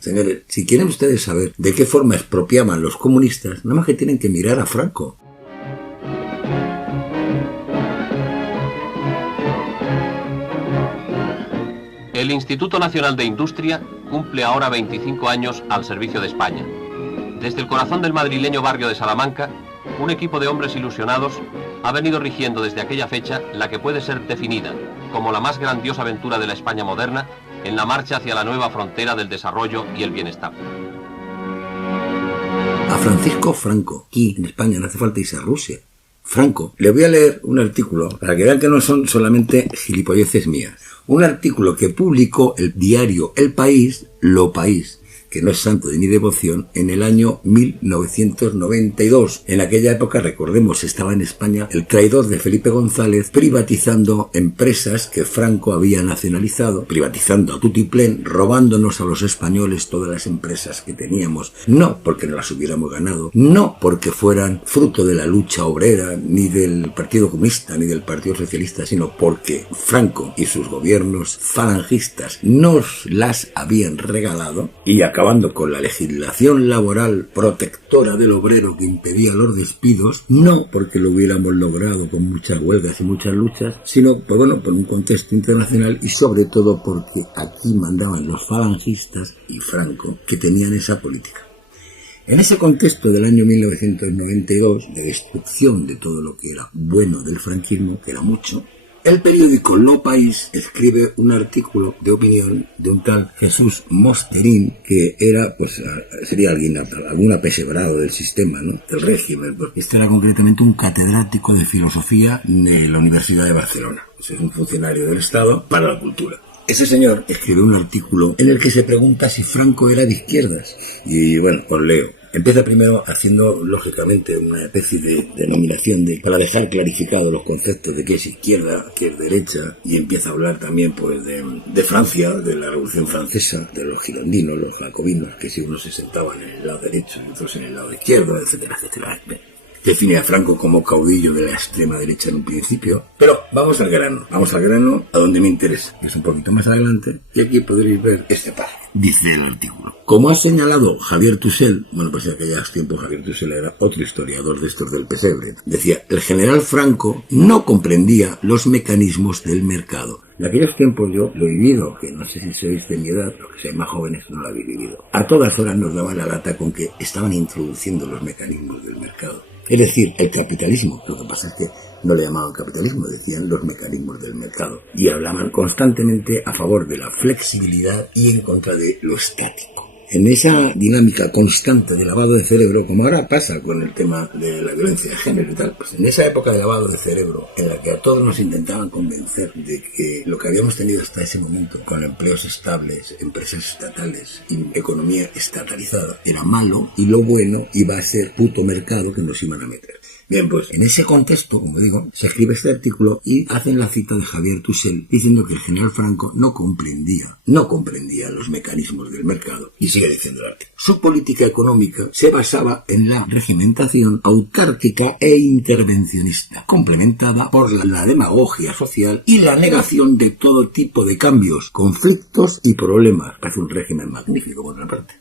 Señores, si quieren ustedes saber de qué forma expropiaban los comunistas, nada más que tienen que mirar a Franco. El Instituto Nacional de Industria cumple ahora 25 años al servicio de España. Desde el corazón del madrileño barrio de Salamanca, un equipo de hombres ilusionados ha venido rigiendo desde aquella fecha la que puede ser definida como la más grandiosa aventura de la España moderna en la marcha hacia la nueva frontera del desarrollo y el bienestar. A Francisco Franco, aquí en España no hace falta irse a Rusia. Franco, le voy a leer un artículo para que vean que no son solamente gilipolleces mías. Un artículo que publicó el diario El País, Lo País, que no es santo de ni devoción, en el año 1992. En aquella época, recordemos, estaba en España el traidor de Felipe González privatizando empresas que Franco había nacionalizado, privatizando a tutiplén, robándonos a los españoles todas las empresas que teníamos, no porque no las hubiéramos ganado, no porque fueran fruto de la lucha obrera, ni del Partido Comunista, ni del Partido Socialista, sino porque Franco y sus gobiernos falangistas nos las habían regalado, y acabando con la legislación laboral protectora del obrero que impedía los despidos, no porque lo hubiéramos logrado con muchas huelgas y muchas luchas, sino por un contexto internacional y sobre todo porque aquí mandaban los falangistas y Franco, que tenían esa política. En ese contexto del año 1992, de destrucción de todo lo que era bueno del franquismo, que era mucho, el periódico Lo País escribe un artículo de opinión de un tal Jesús Mosterín, que era, sería algún apesebrado del sistema, ¿no? Del régimen, porque este era concretamente un catedrático de filosofía de la Universidad de Barcelona. Es un funcionario del Estado para la cultura. Ese señor escribe un artículo en el que se pregunta si Franco era de izquierdas. Y bueno, os leo. Empieza primero haciendo, lógicamente, una especie de denominación para dejar clarificados los conceptos de qué es izquierda, qué es derecha, y empieza a hablar también de Francia, de la Revolución Francesa, de los girondinos, los jacobinos, que si unos se sentaban en el lado derecho y otros en el lado izquierdo, etcétera, etcétera. Define a Franco como caudillo de la extrema derecha en un principio, pero vamos al grano, a donde me interesa, que es un poquito más adelante, y aquí podréis ver este párrafo. Dice el artículo: como ha señalado Javier Tussell, pues en aquellos tiempos Javier Tussell era otro historiador de estos del pesebre, decía, el general Franco no comprendía los mecanismos del mercado. En aquellos tiempos yo lo he vivido, que no sé si sois de mi edad, los que seáis más jóvenes no lo habéis vivido. A todas horas nos daban la lata con que estaban introduciendo los mecanismos del mercado. Es decir, el capitalismo. Lo que pasa es que no le llamaban capitalismo, decían los mecanismos del mercado. Y hablaban constantemente a favor de la flexibilidad y en contra de lo estático. En esa dinámica constante de lavado de cerebro, como ahora pasa con el tema de la violencia de género y tal, pues en esa época de lavado de cerebro, en la que a todos nos intentaban convencer de que lo que habíamos tenido hasta ese momento, con empleos estables, empresas estatales y economía estatalizada, era malo, y lo bueno iba a ser puto mercado que nos iban a meter. Bien, pues en ese contexto, como digo, se escribe este artículo y hacen la cita de Javier Tussell diciendo que el general Franco no comprendía los mecanismos del mercado. Y sigue diciendo el artículo: su política económica se basaba en la regimentación autárquica e intervencionista, complementada por la demagogia social y la negación de todo tipo de cambios, conflictos y problemas. Parece un régimen magnífico por otra parte.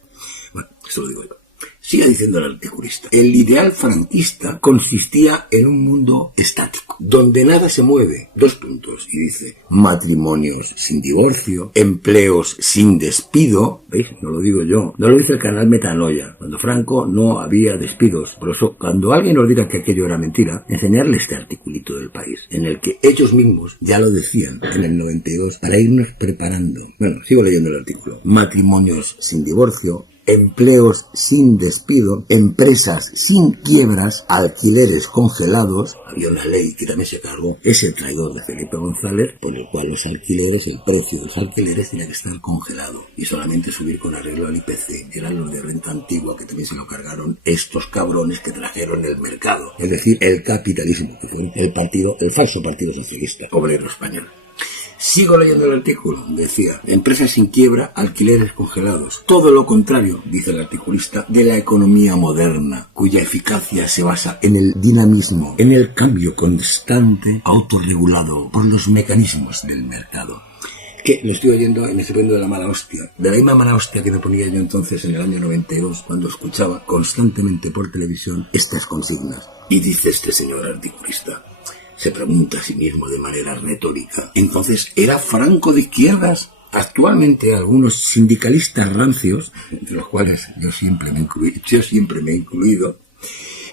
Bueno, eso lo digo yo. Sigue diciendo el articulista: el ideal franquista consistía en un mundo estático, donde nada se mueve. Y dice: matrimonios sin divorcio, empleos sin despido. ¿Veis? No lo digo yo, no lo dice el canal Metanoia. Cuando Franco no había despidos. Por eso, cuando alguien nos diga que aquello era mentira, enseñarle este articulito del País, en el que ellos mismos ya lo decían en el 92, para irnos preparando. Bueno, sigo leyendo el artículo. Matrimonios sin divorcio, empleos sin despido, empresas sin quiebras, alquileres congelados. Había una ley que también se cargó ese traidor de Felipe González, por el cual los alquileres, el precio de los alquileres tenía que estar congelado y solamente subir con arreglo al IPC. Eran los de renta antigua, que también se lo cargaron estos cabrones que trajeron el mercado, es decir, el capitalismo, que fue el falso Partido Socialista Obrero Español. Sigo leyendo el artículo. Decía: empresas sin quiebra, alquileres congelados. Todo lo contrario, dice el articulista, de la economía moderna, cuya eficacia se basa en el dinamismo, en el cambio constante, autorregulado por los mecanismos del mercado. que lo estoy oyendo y me estoy poniendo de la mala hostia. De la misma mala hostia que me ponía yo entonces en el año 92, cuando escuchaba constantemente por televisión estas consignas. Y dice este señor articulista, se pregunta a sí mismo de manera retórica, ¿entonces era Franco de izquierdas? Actualmente algunos sindicalistas rancios, entre los cuales yo siempre me he incluido,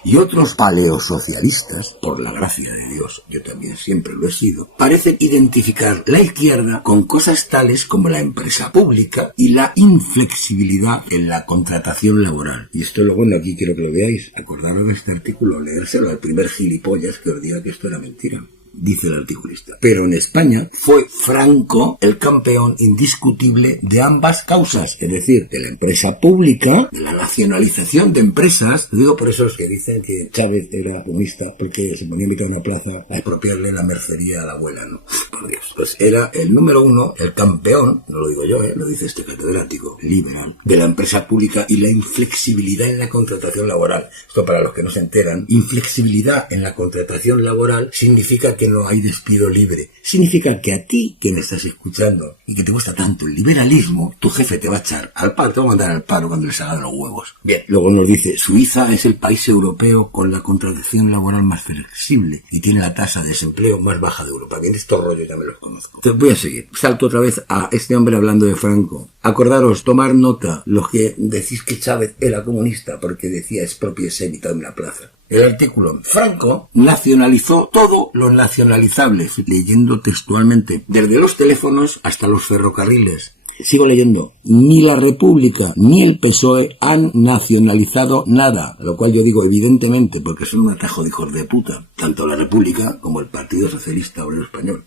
y otros paleosocialistas, por la gracia de Dios, yo también siempre lo he sido, parecen identificar la izquierda con cosas tales como la empresa pública y la inflexibilidad en la contratación laboral. Y esto es lo bueno, aquí quiero que lo veáis, acordaros de este artículo, leérselo al primer gilipollas que os diga que esto era mentira. Dice el articulista. Pero en España fue Franco el campeón indiscutible de ambas causas, es decir, de la empresa pública, de la nacionalización de empresas. Lo digo por esos que dicen que Chávez era comunista porque se ponía a invitar a una plaza a expropiarle la mercería a la abuela, ¿no? Por Dios. Pues era el número uno, el campeón, no lo digo yo, lo dice este catedrático liberal, de la empresa pública y la inflexibilidad en la contratación laboral. Esto para los que no se enteran, inflexibilidad en la contratación laboral significa que no hay despido libre. Significa que a ti, que me estás escuchando y que te gusta tanto el liberalismo, tu jefe te va a echar al paro, te va a mandar al paro cuando le salgan los huevos. Bien, luego nos dice, Suiza es el país europeo con la contratación laboral más flexible y tiene la tasa de desempleo más baja de Europa. Bien, estos rollos ya me los conozco. Entonces voy a seguir. Salto otra vez a este hombre hablando de Franco. Acordaros, tomar nota, los que decís que Chávez era comunista porque decía expropiese mitad de una plaza. El artículo. Franco nacionalizó todo lo nacionalizable, leyendo textualmente, desde los teléfonos hasta los ferrocarriles. Sigo leyendo. Ni la República ni el PSOE han nacionalizado nada, lo cual yo digo evidentemente porque son un atajo de hijos de puta, tanto la República como el Partido Socialista Obrero Español.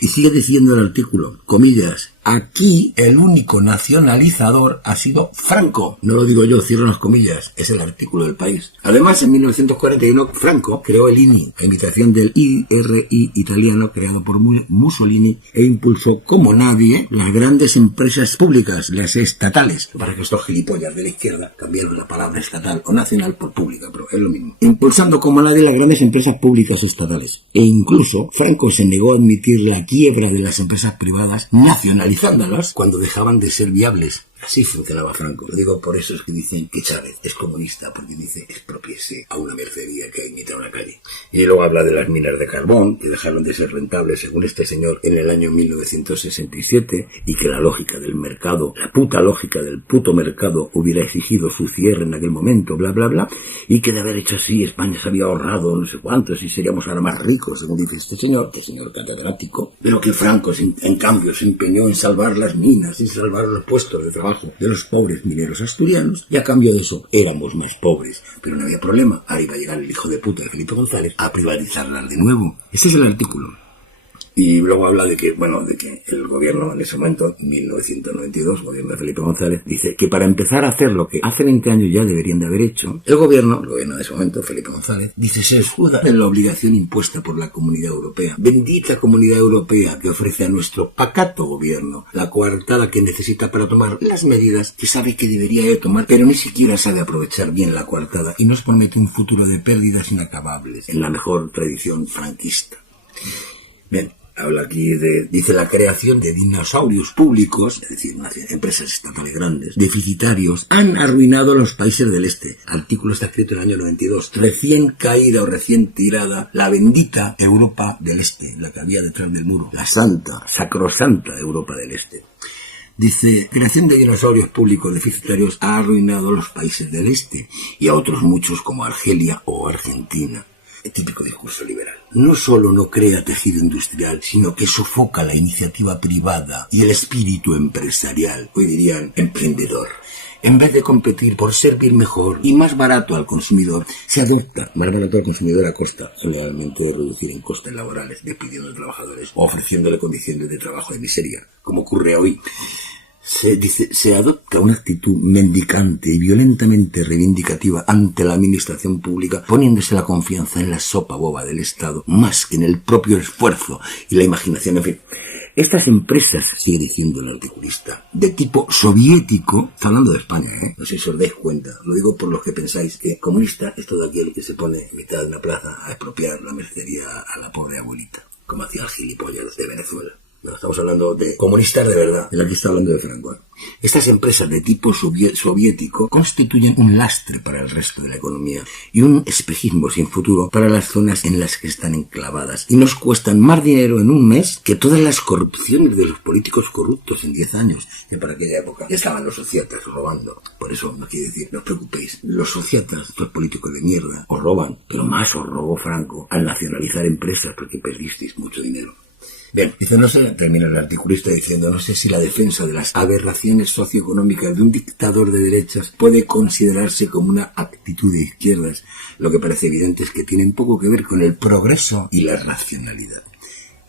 Y sigue diciendo el artículo, comillas, aquí el único nacionalizador ha sido Franco. No lo digo yo, cierro las comillas, es el artículo del País. Además, en 1941, Franco creó el INI, a imitación del IRI italiano creado por Mussolini, e impulsó como nadie las grandes empresas públicas, las estatales, para que estos gilipollas de la izquierda cambiaron la palabra estatal o nacional por pública, pero es lo mismo. Impulsando como nadie las grandes empresas públicas estatales. E incluso, Franco se negó a admitir la quiebra de las empresas privadas nacionalizándolas cuando dejaban de ser viables. Así funcionaba Franco. Lo digo por eso es que dicen que Chávez es comunista, porque dice expropiese a una mercería que hay en mitad de una calle. Y luego habla de las minas de carbón, que dejaron de ser rentables, según este señor, en el año 1967, y que la lógica del mercado, la puta lógica del puto mercado, hubiera exigido su cierre en aquel momento, bla, bla, bla, y que de haber hecho así, España se había ahorrado no sé cuántos y seríamos ahora más ricos, según dice este señor, que es señor catedrático, pero que Franco, en cambio, se empeñó en salvar las minas, en salvar los puestos de trabajo de los pobres mineros asturianos, y a cambio de eso éramos más pobres, pero no había problema. Ahora iba a llegar el hijo de puta de Felipe González a privatizarlas de nuevo. Ese es el artículo. Y luego habla de que, de que el gobierno en ese momento, 1992, gobierno de Felipe González, dice que para empezar a hacer lo que hace 20 años ya deberían de haber hecho, el gobierno de ese momento, Felipe González, dice, se escuda en la obligación impuesta por la Comunidad Europea. Bendita Comunidad Europea que ofrece a nuestro pacato gobierno la coartada que necesita para tomar las medidas que sabe que debería de tomar, pero ni siquiera sabe aprovechar bien la coartada y nos promete un futuro de pérdidas inacabables, en la mejor tradición franquista. Bien. Habla aquí dice la creación de dinosaurios públicos, es decir, empresas estatales grandes, deficitarios, han arruinado los países del este. El artículo está escrito en el año 92. Recién caída o recién tirada la bendita Europa del Este, la que había detrás del muro. La sacrosanta Europa del Este. Dice, creación de dinosaurios públicos deficitarios ha arruinado los países del Este y a otros muchos como Argelia o Argentina. El típico discurso liberal. No solo no crea tejido industrial, sino que sofoca la iniciativa privada y el espíritu empresarial, hoy dirían emprendedor. En vez de competir por servir mejor y más barato al consumidor, se adopta más barato al consumidor a costa, generalmente, de reducir en costes laborales, despidiendo a trabajadores o ofreciéndole condiciones de trabajo de miseria, como ocurre hoy. Se adopta una actitud mendicante y violentamente reivindicativa ante la administración pública, poniéndose la confianza en la sopa boba del Estado, más que en el propio esfuerzo y la imaginación, en fin. Estas empresas, sigue diciendo el articulista, de tipo soviético, está hablando de España, no sé si os dais cuenta, lo digo por los que pensáis que comunista es todo aquel que se pone en mitad de una plaza a expropiar la mercería a la pobre abuelita, como hacía el gilipollas de Venezuela. No, estamos hablando de comunistas de verdad. El aquí está hablando de Franco. Estas empresas de tipo soviético constituyen un lastre para el resto de la economía y un espejismo sin futuro para las zonas en las que están enclavadas, y nos cuestan más dinero en un mes que todas las corrupciones de los políticos corruptos en 10 años, que para aquella época ya estaban los sociatas robando. Por eso no quiere decir, no os preocupéis, los sociatas, los políticos de mierda, os roban, pero más os robó Franco al nacionalizar empresas porque perdisteis mucho dinero. Bien, dice, no sé, termina el articulista diciendo, no sé si la defensa de las aberraciones socioeconómicas de un dictador de derechas puede considerarse como una actitud de izquierdas. Lo que parece evidente es que tienen poco que ver con el progreso y la racionalidad.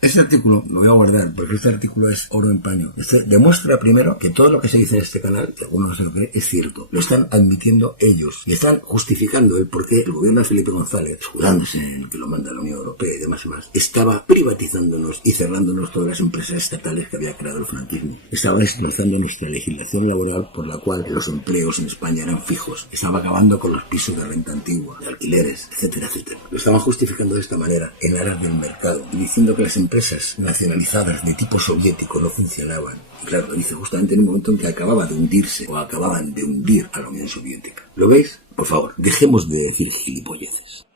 Este artículo lo voy a guardar porque este artículo es oro en paño. Este demuestra primero que todo lo que se dice en este canal, que algunos no se lo creen, es cierto. Lo están admitiendo ellos y están justificando el por qué el gobierno de Felipe González, escudándose en que lo manda la Unión Europea y demás y más, estaba privatizándonos y cerrándonos todas las empresas estatales que había creado el franquismo. Estaba destrozando nuestra legislación laboral por la cual los empleos en España eran fijos. Estaba acabando con los pisos de renta antigua, de alquileres, etcétera, etcétera. Lo estaban justificando de esta manera en aras del mercado y diciendo que las empresas nacionalizadas de tipo soviético no funcionaban. Y claro, lo dice justamente en un momento en que acababa de hundirse o acababan de hundir a la Unión Soviética. ¿Lo veis? Por favor, dejemos de decir gilipolleces.